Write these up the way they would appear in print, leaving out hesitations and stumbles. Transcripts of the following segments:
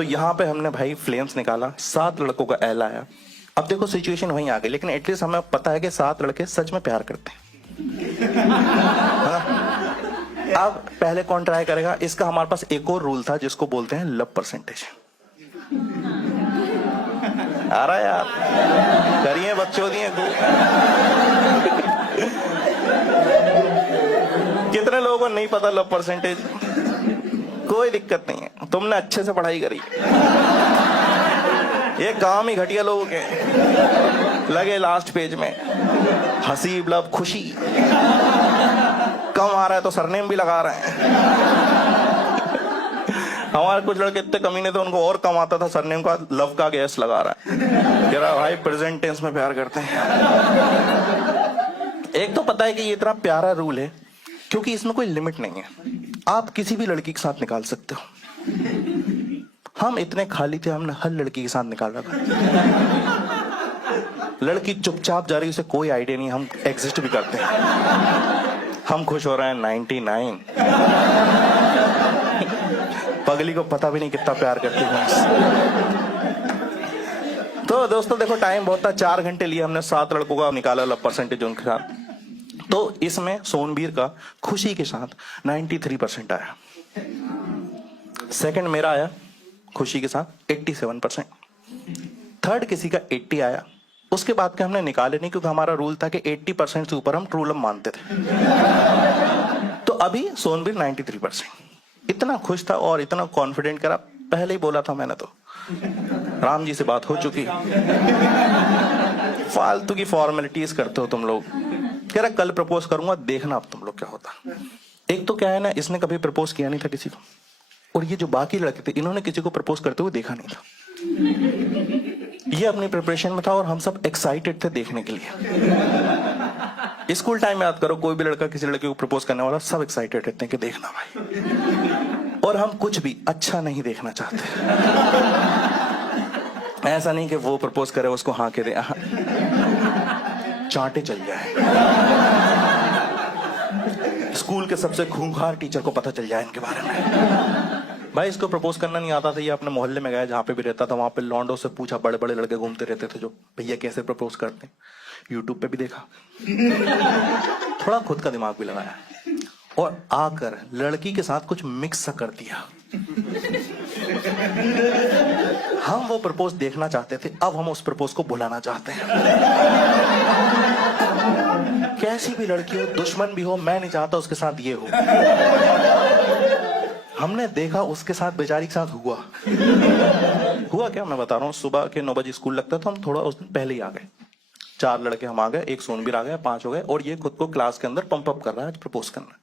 तो यहाँ पे हमने भाई फ्लेम्स निकाला, 7 लड़कों का एल आया। अब देखो सिचुएशन वहीं आ गई, लेकिन एटलीस्ट हमें पता है कि 7 लड़के सच में प्यार करते हैं। हाँ? अब पहले कौन ट्राई करेगा? इसका हमारे पास एक और रूल था जिसको बोलते हैं लव परसेंटेज। आ रहा है यार, करिए बच्चों दिए को। कितने लोगों को नहीं पता लव परसेंटेज? कोई दिक्कत नहीं है, तुमने अच्छे से पढ़ाई करी। ये काम ही घटिया लोगों के लगे लास्ट पेज में हसीब लव खुशी, कम आ रहा है तो सरनेम भी लगा रहे हैं। हमारे कुछ लड़के इतने कमीने थे, उनको और कम आता था सरनेम का, लव का गैस लगा रहा है। कह रहा भाई प्रेजेंट टेंस में प्यार करते हैं। एक तो पता है कि ये इतना प्यारा रूल है क्योंकि इसमें कोई लिमिट नहीं है, आप किसी भी लड़की के साथ निकाल सकते हो। हम इतने खाली थे, हमने हर लड़की के साथ निकाल रखा। लड़की चुपचाप जा रही, उसे कोई आइडिया नहीं, हम एग्जिस्ट भी करते हैं। हम खुश हो रहे हैं 99। पगली को पता भी नहीं कितना प्यार करती है। तो दोस्तों देखो टाइम बहुत था, 4 घंटे लिए हमने, 7 लड़कों का निकाला लव परसेंटेज उनके साथ। तो इसमें सोनबीर का खुशी के साथ 93% आया। सेकंड मेरा आया खुशी के साथ 87%। थर्ड किसी का 80 आया। उसके बाद के हमने निकाले नहीं क्योंकि हमारा रूल था कि 80% से ऊपर हम ट्रू लव मानते थे। तो अभी सोनबीर 93%। इतना खुश था और इतना कॉन्फिडेंट करा, पहले ही बोला था मैंने तो राम जी से बात हो चुकी। फालतू की फॉर्मेलिटीज करते हो तुम लोग। कह रहा कल प्रपोज करूंगा, देखना अब तुम लोग क्या होता। एक तो क्या है ना, इसने कभी प्रपोज किया नहीं था किसी को, और ये जो बाकी लड़के थे इन्होंने किसी को प्रपोज करते हुए देखा नहीं था। ये अपनी प्रिपरेशन में था और हम सब एक्साइटेड थे देखने के लिए। स्कूल टाइम में याद करो, कोई भी लड़का किसी लड़के को प्रपोज करने वाला, सब एक्साइटेड रहते हैं कि देखना भाई। और हम कुछ भी अच्छा नहीं देखना चाहते। ऐसा नहीं कि वो प्रपोज करे उसको हाँ के दे, चांटे चल जाए। स्कूल के सबसे खूंखार टीचर को पता चल जाए इनके बारे में। भाई इसको प्रपोज करना नहीं आता था, ये अपने मोहल्ले में गया जहाँ पे भी रहता था, वहां पे लॉन्डो से पूछा, बड़े बड़े लड़के घूमते रहते थे जो भैया कैसे प्रपोज करते हैं। यूट्यूब पे भी देखा, थोड़ा खुद का दिमाग भी लगाया और आकर लड़की के साथ कुछ मिक्स सा कर दिया। हम वो प्रपोज देखना चाहते थे, अब हम उस प्रपोज को बुलाना चाहते हैं। कैसी भी लड़की हो, दुश्मन भी हो, मैं नहीं चाहता उसके साथ ये हो। हमने देखा उसके साथ, बेचारी के साथ हुआ क्या मैं बता रहा हूँ। सुबह के 9 बजे स्कूल लगता था, हम थोड़ा उस दिन पहले ही आ गए। 4 लड़के हम आ गए, एक सोनबीर आ गया, 5 हो गए, और ये खुद को क्लास के अंदर पंप अप कर रहा है, प्रपोज करना।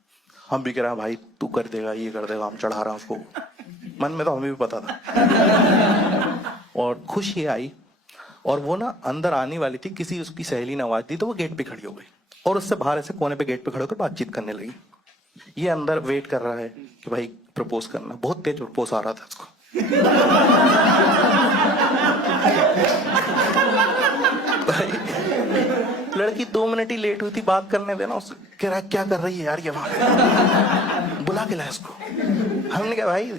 हम भी कह रहे हैं भाई तू कर देगा, ये कर देगा, हम चढ़ा रहे हैं उसको। मन में तो हमें भी पता था। और खुशी आई, और वो ना अंदर आने वाली थी, किसी उसकी सहेली ने आवाज दी तो वो गेट पे खड़ी हो गई और उससे बाहर ऐसे कोने पे गेट पे खड़े होकर बातचीत करने लगी। ये अंदर वेट कर रहा है कि भाई प्रपोज करना। बहुत तेज प्रपोज आ रहा था उसको। लड़की 2 मिनट ही लेट हुई थी, बात करने देना उससे। कह रहा क्या कर रही है यार ये वहां पे, बुला के लाया उसको। हमने कहा भाई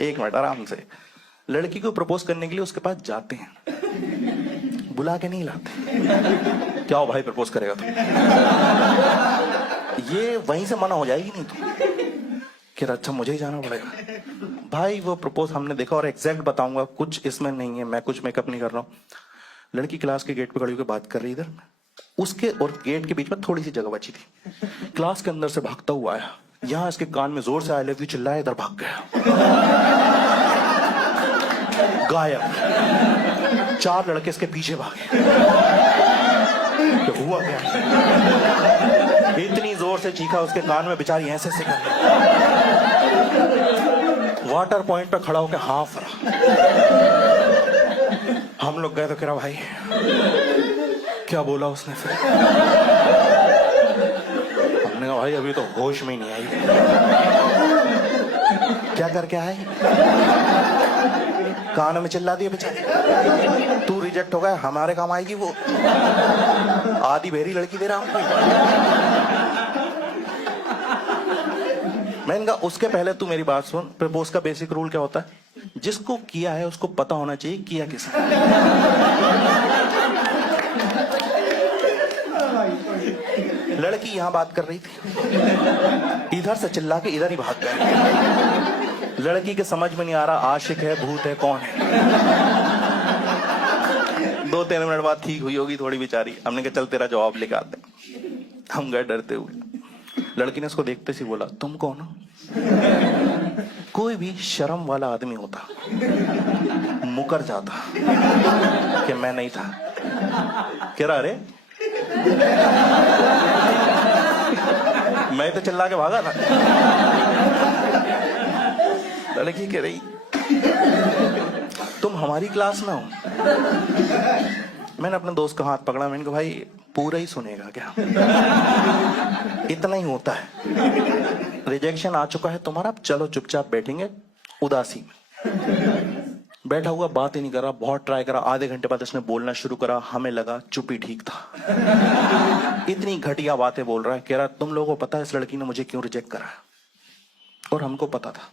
1 मिनट आराम से। लड़की को प्रपोज करने के लिए उसके पास जाते हैं, बुला के नहीं लाते। क्या हो भाई प्रपोज करेगा तो ये वहीं से मना हो जाएगी नहीं तो। कह रहा अच्छा मुझे ही जाना पड़ेगा। भाई वो प्रपोज हमने देखा, और एग्जैक्ट बताऊंगा, कुछ इसमें नहीं है, मैं कुछ मेकअप नहीं कर रहा हूँ। लड़की क्लास के गेट पे खड़ी होकर बात कर रही, इधर उसके और गेट के बीच में थोड़ी सी जगह बची थी। क्लास के अंदर से भागता हुआ आया, यहाँ इसके कान में जोर से आई लव यू चिल्लाया, इधर भाग गया, गायब। 4 लड़के इसके पीछे भागे। तो हुआ क्या, इतनी जोर से चीखा उसके कान में, बेचारी ऐसे से कर वाटर पॉइंट पे खड़ा होकर हाफ रहा। हम लोग गए तो कह रहा भाई क्या बोला उसने। फिर हमने कहा भाई अभी तो होश में ही नहीं आई। क्या करके आए, कान में चिल्ला दिया बेचारी, तू रिजेक्ट हो गया, हमारे काम आएगी वो। आधी भेरी लड़की दे रहा हमको। मैंने कहा उसके पहले तू मेरी बात सुन। प्रपोज का बेसिक रूल क्या होता है, जिसको किया है उसको पता होना चाहिए किया किसने। लड़की यहां बात कर रही थी, इधर से चिल्ला के इधर ही भाग गए। लड़की के समझ में नहीं आ रहा आशिक है भूत है कौन है। 2-3 मिनट बाद ठीक हुई होगी थोड़ी बेचारी। हमने कहा चल तेरा जवाब लेके आते। हम गए डरते हुए। लड़की ने उसको देखते से बोला तुम कौन हो? कोई भी शर्म वाला आदमी होता मुकर जाता कि मैं नहीं था। कह रहा अरे मैं तो चिल्ला के भागा था। लड़की कह रही तुम हमारी क्लास में हो? मैंने अपने दोस्त का हाथ पकड़ा। मैंने कहा भाई पूरा ही सुनेगा क्या? इतना ही होता है। रिजेक्शन आ चुका है तुम्हारा, अब चलो चुपचाप बैठेंगे उदासी में। बैठा हुआ बात ही नहीं कर रहा, बहुत ट्राई करा। आधे घंटे बाद इसने बोलना शुरू करा। हमें लगा चुप ही ठीक था। इतनी घटिया बातें बोल रहा है। कह रहा तुम लोगों को पता है इस लड़की ने मुझे क्यों रिजेक्ट करा? और हमको पता था।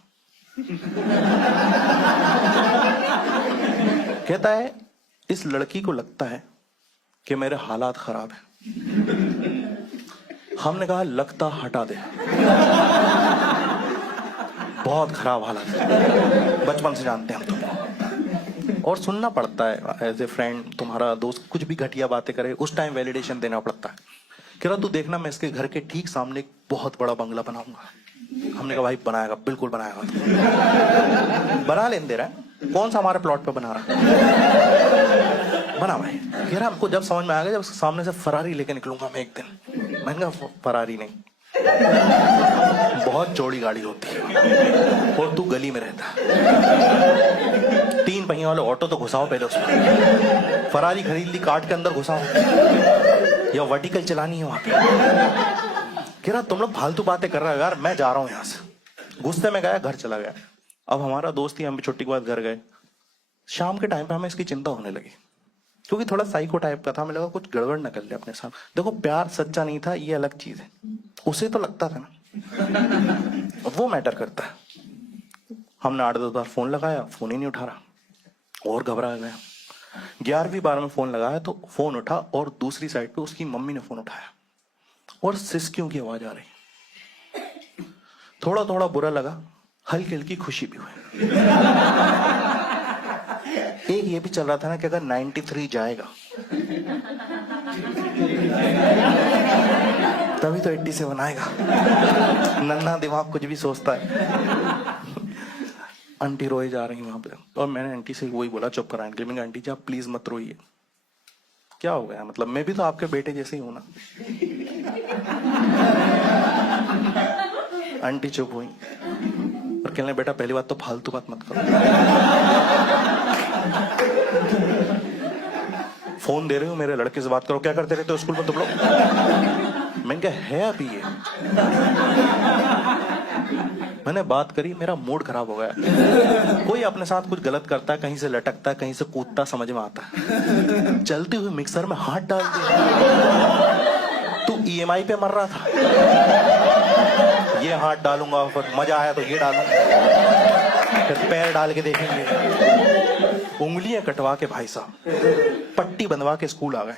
कहता है इस लड़की को लगता है कि मेरे हालात खराब है। हमने कहा लगता हटा दे, बहुत खराब हालत है, बचपन से जानते हैं हम तुमको। और सुनना पड़ता है एज ए फ्रेंड। तुम्हारा दोस्त कुछ भी घटिया बातें करे उस टाइम वैलिडेशन देना पड़ता है। कह रहा तू देखना मैं इसके घर के ठीक सामने एक बहुत बड़ा बंगला बनाऊंगा। हमने कहा भाई बनाएगा, बिल्कुल बनाएगा। बना लेने दे रहा है, कौन सा हमारे प्लॉट पे बना रहा है? बना भाई। कह रहा हमको जब समझ में आ गया जब सामने से फरारी लेके निकलूंगा मैं एक दिन। मैंने कहा फरारी नहीं, बहुत चौड़ी गाड़ी होती है और तू गली में रहता। 3 पहियों वाले ऑटो तो घुसाओ पहले उसमें। फरारी खरीद ली, काट के अंदर घुसाओ, या वर्टिकल चलानी है वहां पे। कह रहा तुम लोग फालतू बातें कर रहे हो यार, मैं जा रहा हूं यहां से। गुस्से में गया, घर चला गया। अब हमारा दोस्त ही, हम भी छुट्टी के बाद घर गए। शाम के टाइम पे हमें इसकी चिंता होने लगी, क्योंकि थोड़ा साइको टाइप का था। हमें लगा कुछ गड़बड़ न कर ले अपने साथ। देखो प्यार सच्चा नहीं था ये अलग चीज है, उसे तो लगता था ना, वो मैटर करता है। हमने 8-10 बार फोन लगाया, फोन ही नहीं उठा रहा और घबरा गया। 11वीं बार में फोन लगाया तो फोन उठा और दूसरी साइड पे उसकी मम्मी ने फोन उठाया और सिसकियों की आवाज आ रही। थोड़ा थोड़ा बुरा लगा, हल्की हल्की खुशी भी हुई। एक ये भी चल रहा था ना कि अगर 93 जाएगा तभी तो 87 आएगा। नन्हा दिमाग कुछ भी सोचता है। आंटी रोए जा रही वहां पे, और मैंने आंटी से वही बोला चुप कराने के लिए। मैंने आंटी जी आप प्लीज मत रोइए। क्या हो गया, मतलब मैं भी तो आपके बेटे जैसे ही हूं ना। आंटी चुप हुई और कहने बेटा पहली बात तो फालतू बात मत करो। फोन दे रहे हो मेरे लड़के से बात करो। क्या करते रहते हो स्कूल में तुम लोग? मैंने कहा है अभी ये। मैंने बात करी, मेरा मूड खराब हो गया। कोई अपने साथ कुछ गलत करता है, कहीं से लटकता है, कहीं से कूदता, समझ में आता है। चलते हुए मिक्सर में हाथ डाल दिया। तू EMI पे मर रहा था, ये हाथ डालूंगा, फिर मजा आया तो ये डालूंगा, फिर पैर डाल के देखेंगे। उंगलियां कटवा के भाई साहब पट्टी बंधवा के स्कूल आ गए।